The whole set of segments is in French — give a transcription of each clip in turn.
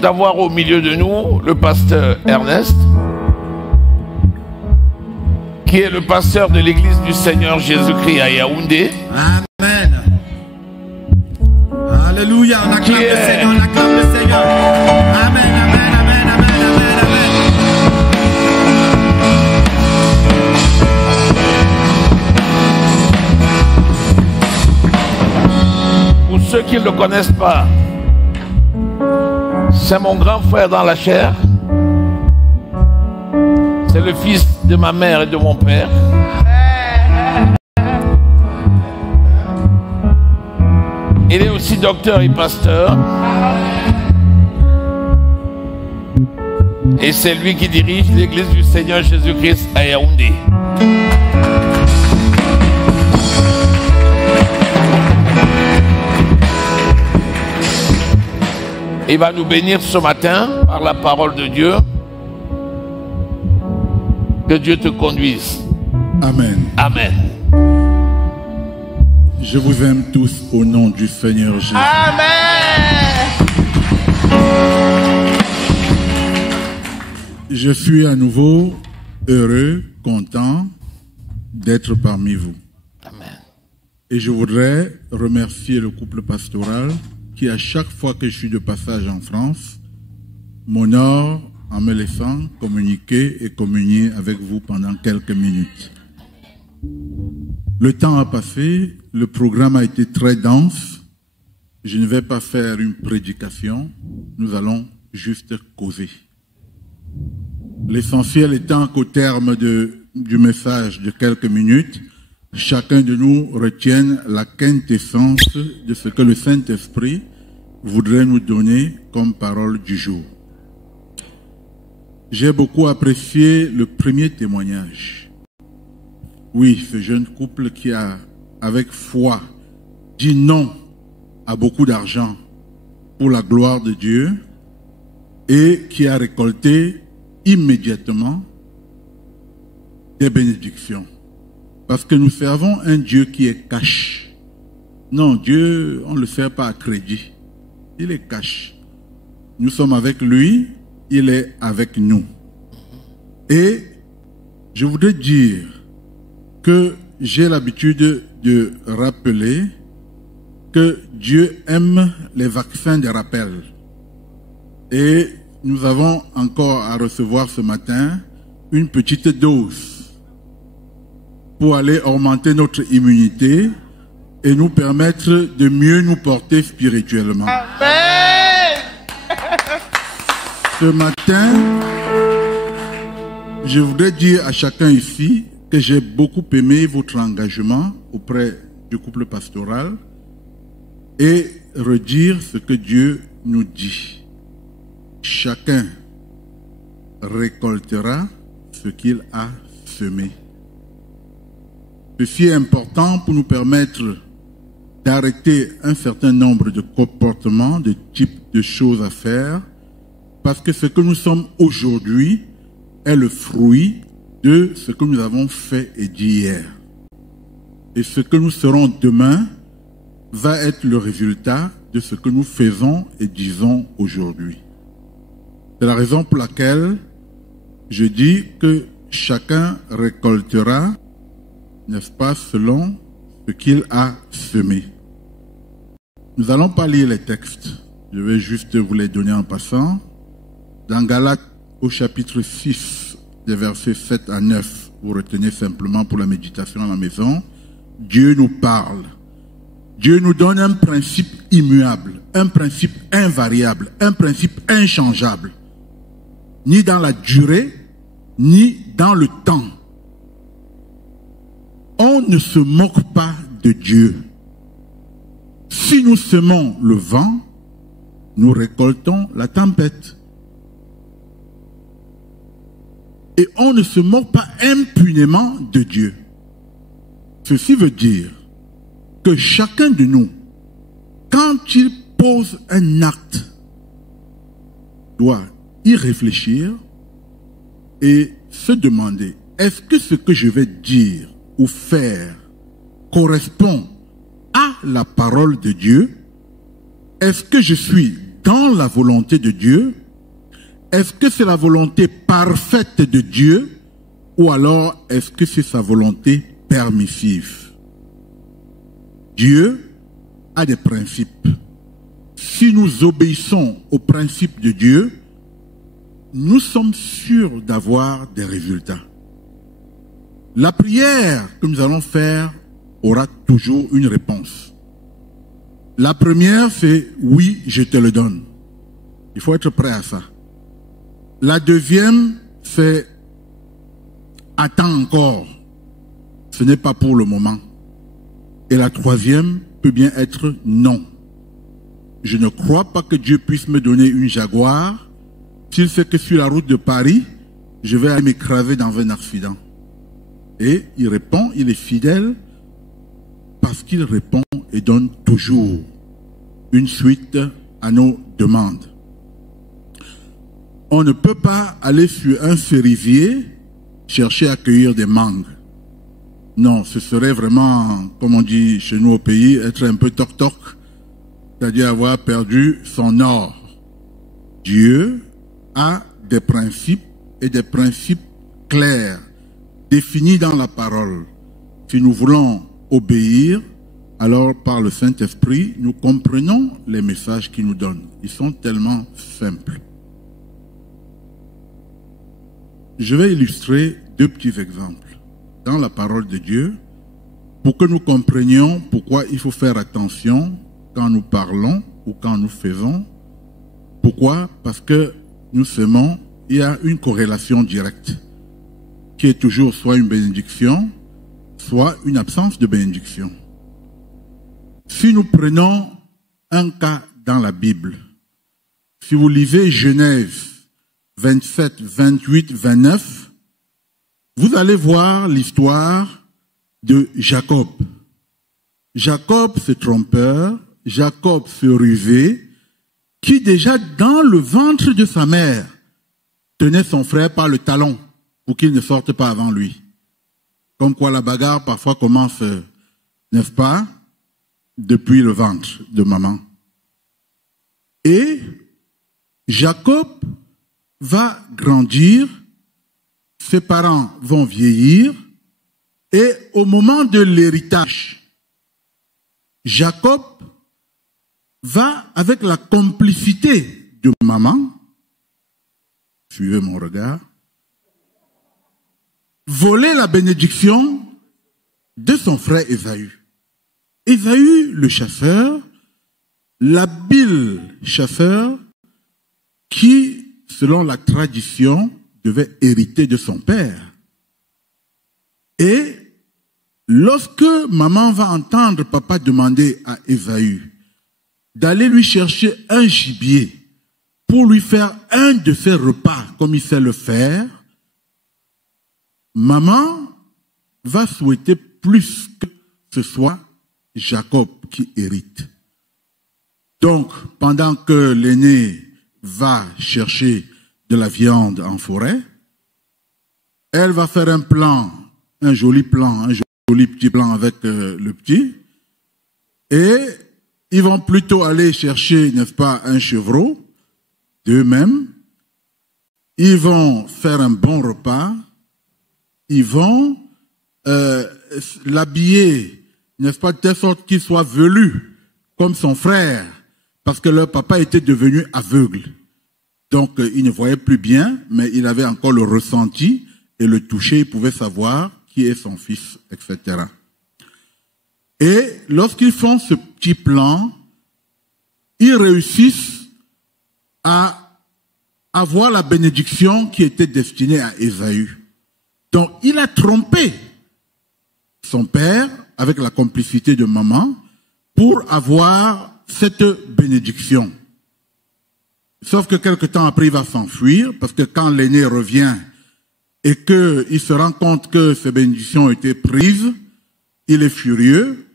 d'avoir au milieu de nous le pasteur Ernest, qui est le pasteur de l'église du Seigneur Jésus-Christ à Yaoundé. Amen. Alléluia. On acclame le Seigneur, on acclame le Seigneur. Amen, amen, amen, amen, amen, amen. Pour ceux qui ne le connaissent pas, c'est mon grand frère dans la chair. C'est le fils de ma mère et de mon père. Il est aussi docteur et pasteur. Et c'est lui qui dirige l'église du Seigneur Jésus-Christ à Yaoundé. Il va nous bénir ce matin par la parole de Dieu. Que Dieu te conduise. Amen. Amen. Je vous aime tous au nom du Seigneur Jésus. Amen. Je suis à nouveau heureux, content d'être parmi vous. Amen. Et je voudrais remercier le couple pastoral qui, à chaque fois que je suis de passage en France, m'honore en me laissant communiquer et communier avec vous pendant quelques minutes. Le temps a passé, le programme a été très dense. Je ne vais pas faire une prédication, nous allons juste causer. L'essentiel étant qu'au terme du message de quelques minutes, chacun de nous retienne la quintessence de ce que le Saint-Esprit voudrait nous donner comme parole du jour. J'ai beaucoup apprécié le premier témoignage. Oui, ce jeune couple qui a, avec foi, dit non à beaucoup d'argent pour la gloire de Dieu et qui a récolté immédiatement des bénédictions. Parce que nous servons un Dieu qui est cash. Non, Dieu, on ne le sert pas à crédit. Il est cash. Nous sommes avec lui, il est avec nous. Et je voudrais dire que j'ai l'habitude de rappeler que Dieu aime les vaccins de rappel. Et nous avons encore à recevoir ce matin une petite dose pour aller augmenter notre immunité et nous permettre de mieux nous porter spirituellement. Amen. Ce matin, je voudrais dire à chacun ici que j'ai beaucoup aimé votre engagement auprès du couple pastoral et redire ce que Dieu nous dit. Chacun récoltera ce qu'il a semé. Ceci est important pour nous permettre d'arrêter un certain nombre de comportements, de types de choses à faire, parce que ce que nous sommes aujourd'hui est le fruit de ce que nous avons fait et dit hier. Et ce que nous serons demain va être le résultat de ce que nous faisons et disons aujourd'hui. C'est la raison pour laquelle je dis que chacun récoltera, n'est-ce pas, selon ce qu'il a semé. Nous n'allons pas lire les textes. Je vais juste vous les donner en passant. Dans Galates, au chapitre 6, des versets 7 à 9, vous retenez simplement pour la méditation à la maison, Dieu nous parle. Dieu nous donne un principe immuable, un principe invariable, un principe inchangeable. Ni dans la durée, ni dans le temps. On ne se moque pas de Dieu. Si nous semons le vent, nous récoltons la tempête. Et on ne se moque pas impunément de Dieu. Ceci veut dire que chacun de nous, quand il pose un acte, doit y réfléchir et se demander, est-ce que ce que je vais dire ou faire correspond à la parole de Dieu? Est-ce que je suis dans la volonté de Dieu? Est-ce que c'est la volonté parfaite de Dieu ou alors est-ce que c'est sa volonté permissive? Dieu a des principes. Si nous obéissons aux principes de Dieu, nous sommes sûrs d'avoir des résultats. La prière que nous allons faire aura toujours une réponse. La première, c'est « oui, je te le donne ». Il faut être prêt à ça. La deuxième, c'est « attends encore ». Ce n'est pas pour le moment. Et la troisième peut bien être « non ». Je ne crois pas que Dieu puisse me donner une Jaguar s'il sait que sur la route de Paris, je vais aller m'écraser dans un accident. Et il répond, il est fidèle, parce qu'il répond et donne toujours une suite à nos demandes. On ne peut pas aller sur un cerisier chercher à cueillir des mangues. Non, ce serait vraiment, comme on dit chez nous au pays, être un peu toc-toc, c'est-à-dire avoir perdu son or. Dieu a des principes et des principes clairs, définis dans la parole. Si nous voulons obéir, alors par le Saint-Esprit, nous comprenons les messages qu'il nous donne. Ils sont tellement simples. Je vais illustrer deux petits exemples dans la parole de Dieu pour que nous comprenions pourquoi il faut faire attention quand nous parlons ou quand nous faisons. Pourquoi? Parce que nous semons, il y a une corrélation directe qui est toujours soit une bénédiction, soit une absence de bénédiction. Si nous prenons un cas dans la Bible, si vous lisez Genèse 27, 28, 29, vous allez voir l'histoire de Jacob. Jacob, ce trompeur, Jacob, ce rusé, qui déjà dans le ventre de sa mère tenait son frère par le talon pour qu'il ne sorte pas avant lui. Comme quoi la bagarre parfois commence, n'est-ce pas, depuis le ventre de maman. Et Jacob va grandir, ses parents vont vieillir, et au moment de l'héritage, Jacob va, avec la complicité de maman, suivez mon regard, voler la bénédiction de son frère Ésaü. Ésaü, le chasseur, l'habile chasseur, qui, selon la tradition, devait hériter de son père. Et lorsque maman va entendre papa demander à Ésaü d'aller lui chercher un gibier pour lui faire un de ses repas comme il sait le faire, maman va souhaiter plus que ce soit Jacob qui hérite. Donc, pendant que l'aîné va chercher de la viande en forêt, elle va faire un plan, un joli plan, un joli petit plan avec le petit, et ils vont plutôt aller chercher, n'est-ce pas, un chevreau d'eux-mêmes. Ils vont faire un bon repas. Ils vont l'habiller, n'est-ce pas, de telle sorte qu'il soit velu comme son frère, parce que leur papa était devenu aveugle. Donc, il ne voyait plus bien, mais il avait encore le ressenti et le toucher, il pouvait savoir qui est son fils, etc. Et lorsqu'ils font ce petit plan, ils réussissent à avoir la bénédiction qui était destinée à Ésaü. Donc, il a trompé son père avec la complicité de maman pour avoir cette bénédiction. Sauf que quelque temps après, il va s'enfuir parce que quand l'aîné revient et qu'il se rend compte que ces bénédictions ont été prises, il est furieux.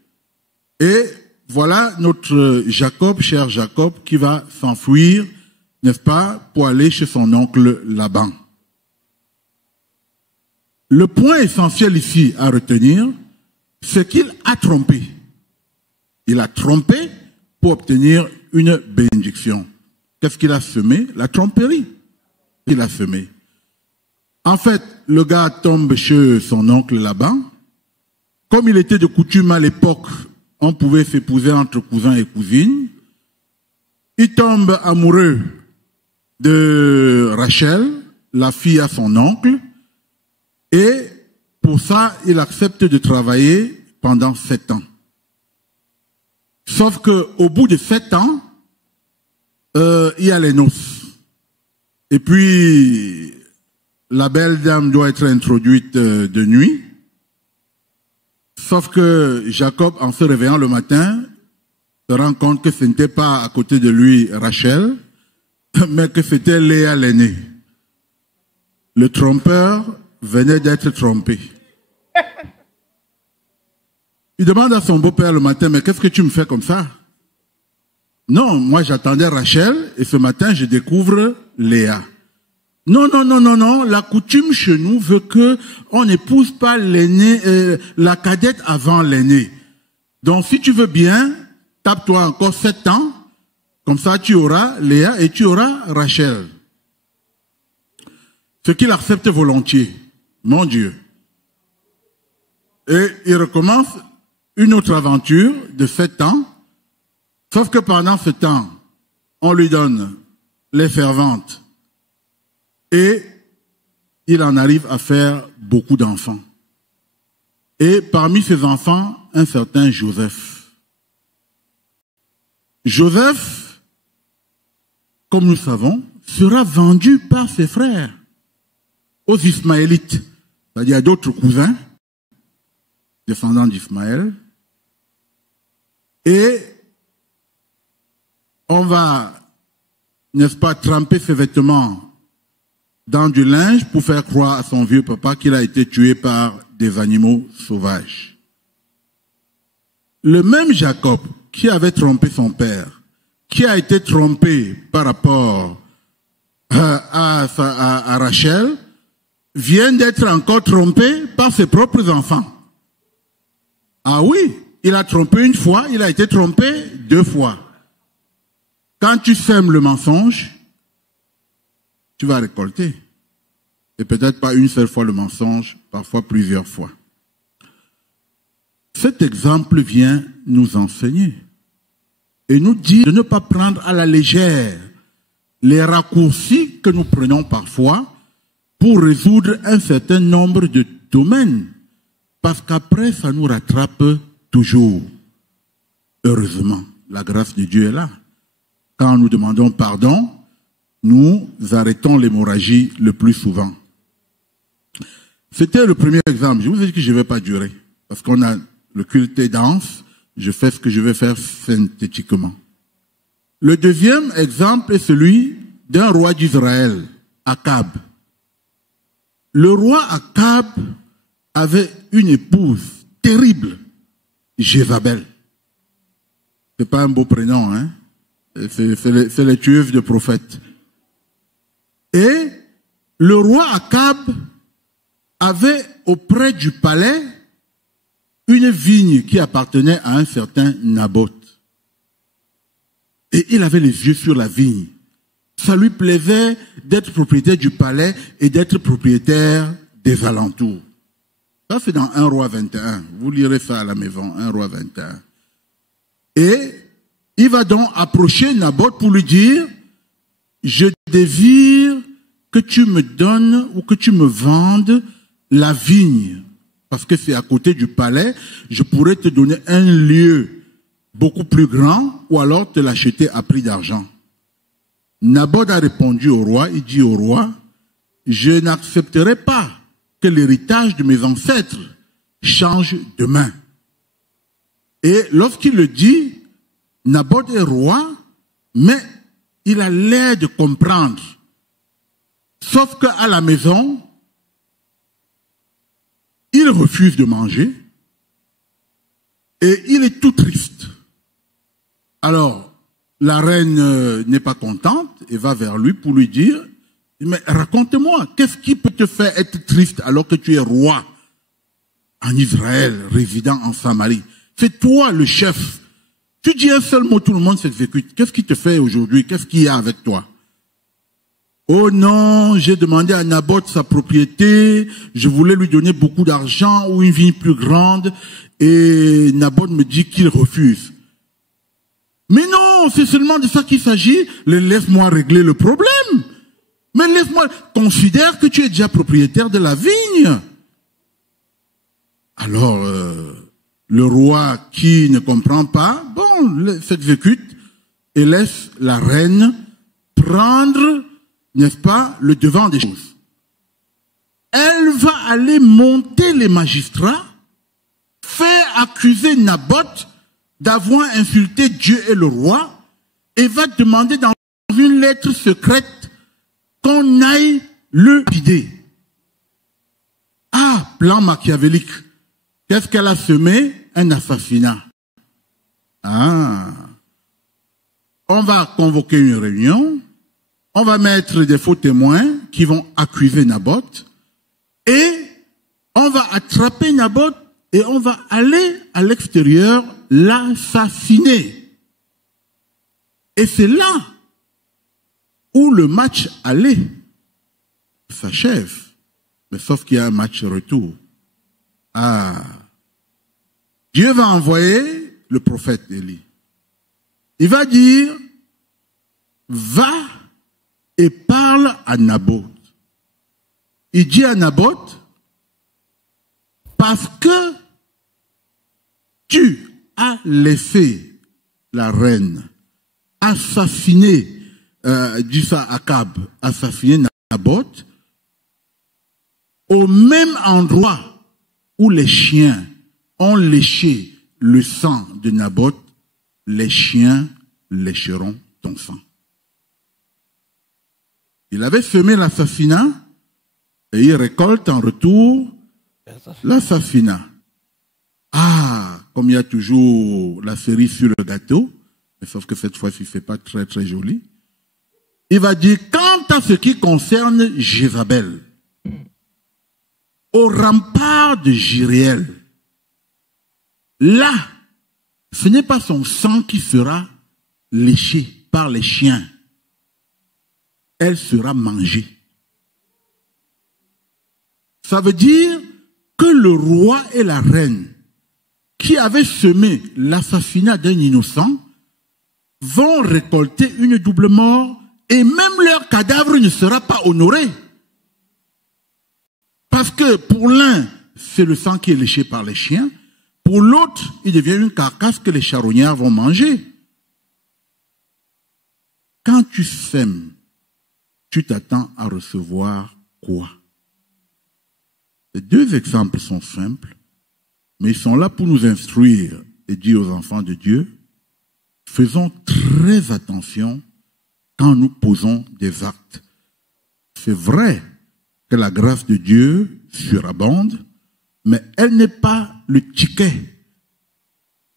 Et voilà notre Jacob, cher Jacob, qui va s'enfuir, n'est-ce pas, pour aller chez son oncle Laban. Le point essentiel ici à retenir, c'est qu'il a trompé. Il a trompé pour obtenir une bénédiction. Qu'est-ce qu'il a semé? La tromperie. Il a semé. En fait, le gars tombe chez son oncle Laban. Comme il était de coutume à l'époque, on pouvait s'épouser entre cousins et cousines. Il tombe amoureux de Rachel, la fille à son oncle, et pour ça, il accepte de travailler pendant 7 ans. Sauf que au bout de 7 ans, il y a les noces. Et puis, la belle dame doit être introduite de nuit. Sauf que Jacob, en se réveillant le matin, se rend compte que ce n'était pas à côté de lui Rachel, mais que c'était Léa l'aînée. Le trompeur venait d'être trompé. Il demande à son beau-père le matin, mais qu'est-ce que tu me fais comme ça? Non, moi j'attendais Rachel et ce matin je découvre Léa. Non, non, non, non, non, la coutume chez nous veut que on n'épouse pas l'aîné, la cadette avant l'aîné. Donc si tu veux bien, tape-toi encore 7 ans, comme ça tu auras Léa et tu auras Rachel. Ce qu'il accepte volontiers, mon Dieu. Et il recommence une autre aventure de 7 ans, sauf que pendant ce temps, on lui donne les servantes et il en arrive à faire beaucoup d'enfants. Et parmi ces enfants, un certain Joseph. Joseph, comme nous savons, sera vendu par ses frères aux Ismaélites, c'est-à-dire à d'autres cousins, descendants d'Ismaël. Et on va, n'est-ce pas, tremper ses vêtements dans du linge pour faire croire à son vieux papa qu'il a été tué par des animaux sauvages. Le même Jacob qui avait trompé son père, qui a été trompé par rapport à Rachel, vient d'être encore trompé par ses propres enfants. Ah oui, il a trompé une fois, il a été trompé 2 fois. Quand tu sèmes le mensonge, tu vas récolter. Et peut-être pas une seule fois le mensonge, parfois plusieurs fois. Cet exemple vient nous enseigner et nous dit de ne pas prendre à la légère les raccourcis que nous prenons parfois pour résoudre un certain nombre de domaines. Parce qu'après, ça nous rattrape toujours. Heureusement, la grâce de Dieu est là. Quand nous demandons pardon, nous arrêtons l'hémorragie le plus souvent. C'était le premier exemple. Je vous ai dit que je ne vais pas durer. Parce qu'on a le culte est dense, je fais ce que je vais faire synthétiquement. Le deuxième exemple est celui d'un roi d'Israël, Akab. Le roi Akab avait une épouse terrible, Jézabel. C'est pas un beau prénom, hein? C'est les tueuses de prophètes. Et le roi Akab avait auprès du palais une vigne qui appartenait à un certain Naboth. Et il avait les yeux sur la vigne. Ça lui plaisait d'être propriétaire du palais et d'être propriétaire des alentours. Ça, c'est dans 1 Roi 21. Vous lirez ça à la maison, 1 Roi 21. Et il va donc approcher Naboth pour lui dire, je désire que tu me donnes ou que tu me vendes la vigne. Parce que c'est à côté du palais, je pourrais te donner un lieu beaucoup plus grand ou alors te l'acheter à prix d'argent. Naboth a répondu au roi, il dit au roi, je n'accepterai pas que l'héritage de mes ancêtres change de main. Et lorsqu'il le dit, Naboth est roi, mais il a l'air de comprendre. Sauf qu'à la maison, il refuse de manger et il est tout triste. Alors, la reine n'est pas contente et va vers lui pour lui dire, mais raconte-moi, qu'est-ce qui peut te faire être triste alors que tu es roi en Israël, résident en Samarie? C'est toi le chef. Tu dis un seul mot, tout le monde s'exécute. Qu'est-ce qui te fait aujourd'hui? Qu'est-ce qu'il y a avec toi? Oh non, j'ai demandé à Naboth sa propriété, je voulais lui donner beaucoup d'argent ou une vie plus grande, et Naboth me dit qu'il refuse. Mais non, c'est seulement de ça qu'il s'agit. Laisse-moi régler le problème. Mais laisse-moi, considère que tu es déjà propriétaire de la vigne. Alors, le roi qui ne comprend pas, bon, s'exécute et laisse la reine prendre, n'est-ce pas, le devant des choses. Elle va aller monter les magistrats, faire accuser Naboth d'avoir insulté Dieu et le roi, et va demander dans une lettre secrète qu'on aille le lapider. Ah, plan machiavélique. Qu'est-ce qu'elle a semé? Un assassinat. Ah. On va convoquer une réunion. On va mettre des faux témoins qui vont accuser Naboth. Et on va attraper Naboth et on va aller à l'extérieur l'assassiner. Et c'est là où le match aller s'achève. Mais sauf qu'il y a un match retour. Ah. Dieu va envoyer le prophète Élie. Il va dire, va et parle à Naboth. Il dit à Naboth, parce que tu as laissé la reine assassiner, dit ça à Akab, assassiner Naboth, au même endroit où les chiens ont léché le sang de Naboth, les chiens lécheront ton sang. Il avait semé l'assassinat et il récolte en retour l'assassinat. Ah, comme il y a toujours la cerise sur le gâteau, mais sauf que cette fois-ci, c'est pas très très joli. Il va dire, quant à ce qui concerne Jézabel, au rempart de Jériel, là, ce n'est pas son sang qui sera léché par les chiens. Elle sera mangée. Ça veut dire que le roi et la reine qui avaient semé l'assassinat d'un innocent vont récolter une double mort et même leur cadavre ne sera pas honoré. Parce que pour l'un, c'est le sang qui est léché par les chiens. Pour l'autre, il devient une carcasse que les charognards vont manger. Quand tu sèmes, tu t'attends à recevoir quoi? Les deux exemples sont simples, mais ils sont là pour nous instruire et dire aux enfants de Dieu, faisons très attention quand nous posons des actes. C'est vrai que la grâce de Dieu surabonde, mais elle n'est pas le ticket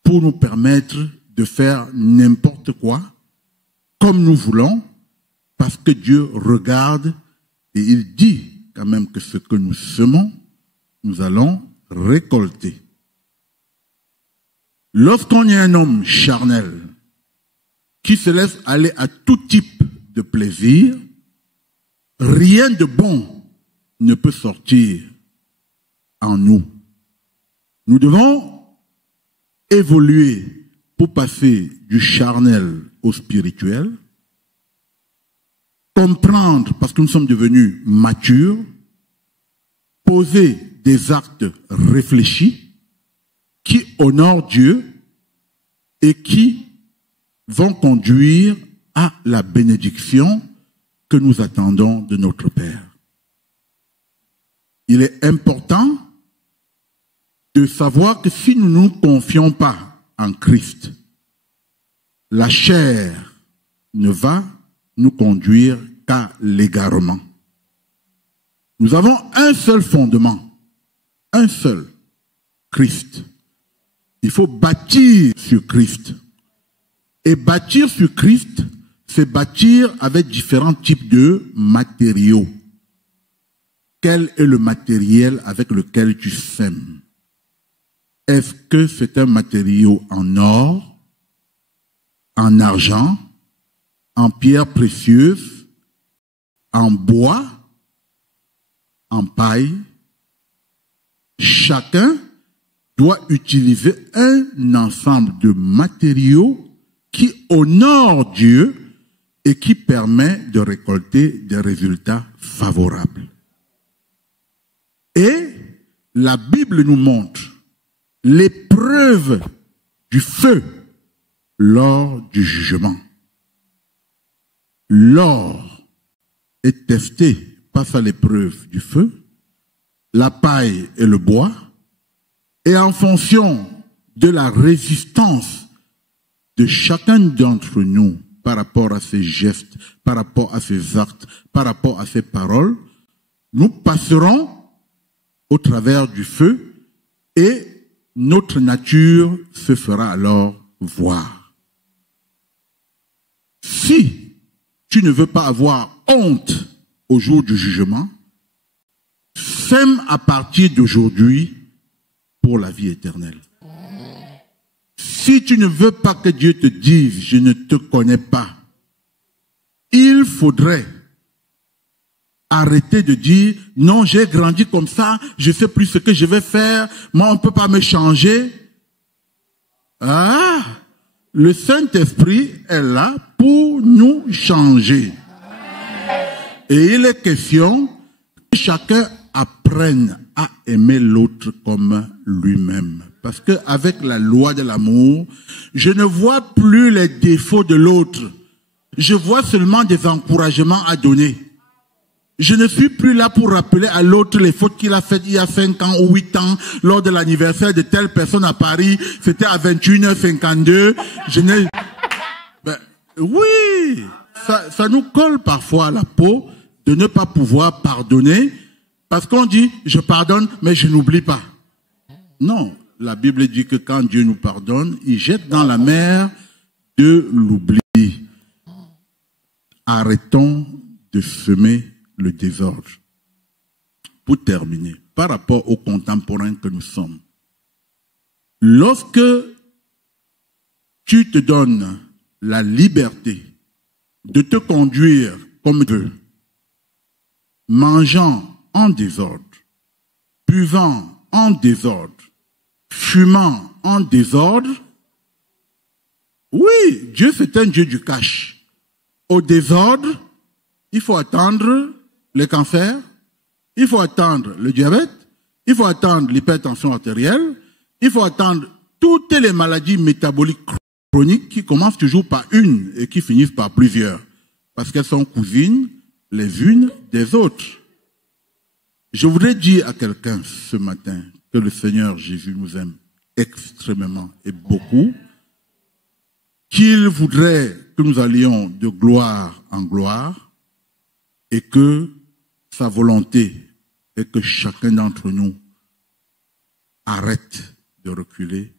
pour nous permettre de faire n'importe quoi, comme nous voulons, parce que Dieu regarde et il dit quand même que ce que nous semons, nous allons récolter. Lorsqu'on est un homme charnel, qui se laisse aller à tout type de plaisir, rien de bon ne peut sortir en nous. Nous devons évoluer pour passer du charnel au spirituel, comprendre parce que nous sommes devenus matures, poser des actes réfléchis qui honorent Dieu et qui vont conduire à la bénédiction que nous attendons de notre Père. Il est important de savoir que si nous ne nous confions pas en Christ, la chair ne va nous conduire qu'à l'égarement. Nous avons un seul fondement, un seul, Christ. Il faut bâtir sur Christ. Et bâtir sur Christ, c'est bâtir avec différents types de matériaux. Quel est le matériel avec lequel tu sèmes? Est-ce que c'est un matériau en or en argent, en pierres précieuses, en bois, en paille. Chacun doit utiliser un ensemble de matériaux qui honorent Dieu et qui permet de récolter des résultats favorables. Et la Bible nous montre l'épreuve du feu lors du jugement. L'or est testé face à l'épreuve du feu, la paille et le bois, et en fonction de la résistance de chacun d'entre nous par rapport à ses gestes, par rapport à ses actes, par rapport à ses paroles, nous passerons au travers du feu et notre nature se fera alors voir. Si tu ne veux pas avoir honte au jour du jugement, sème à partir d'aujourd'hui pour la vie éternelle. Si tu ne veux pas que Dieu te dise « je ne te connais pas », il faudrait arrêter de dire « non, j'ai grandi comme ça, je ne sais plus ce que je vais faire, moi on ne peut pas me changer ». Ah, le Saint-Esprit est là pour nous changer. Et il est question que chacun apprenne à aimer l'autre comme lui-même. Parce qu'avec la loi de l'amour, je ne vois plus les défauts de l'autre. Je vois seulement des encouragements à donner. Je ne suis plus là pour rappeler à l'autre les fautes qu'il a faites il y a 5 ans ou 8 ans lors de l'anniversaire de telle personne à Paris. C'était à 21h52. Je n'ai... oui, ça nous colle parfois à la peau de ne pas pouvoir pardonner parce qu'on dit « je pardonne, mais je n'oublie pas ». Non, la Bible dit que quand Dieu nous pardonne, il jette dans la mer de l'oubli. Arrêtons de semer le désordre. Pour terminer, par rapport aux contemporains que nous sommes, lorsque tu te donnes la liberté de te conduire comme tu veux, mangeant en désordre, buvant en désordre, fumant en désordre, oui, Dieu c'est un Dieu du cash. Au désordre, il faut attendre le cancer, il faut attendre le diabète, il faut attendre l'hypertension artérielle, il faut attendre toutes les maladies métaboliques chroniques qui commencent toujours par une et qui finissent par plusieurs, parce qu'elles sont cousines les unes des autres. Je voudrais dire à quelqu'un ce matin que le Seigneur Jésus nous aime extrêmement et beaucoup, qu'il voudrait que nous allions de gloire en gloire et que sa volonté est que chacun d'entre nous arrête de reculer,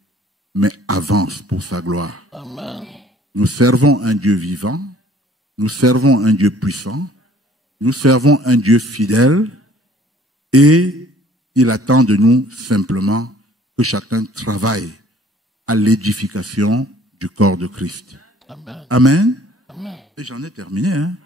mais avance pour sa gloire. Amen. Nous servons un Dieu vivant, nous servons un Dieu puissant, nous servons un Dieu fidèle et il attend de nous simplement que chacun travaille à l'édification du corps de Christ. Amen. Amen. Amen. Et j'en ai terminé. Hein?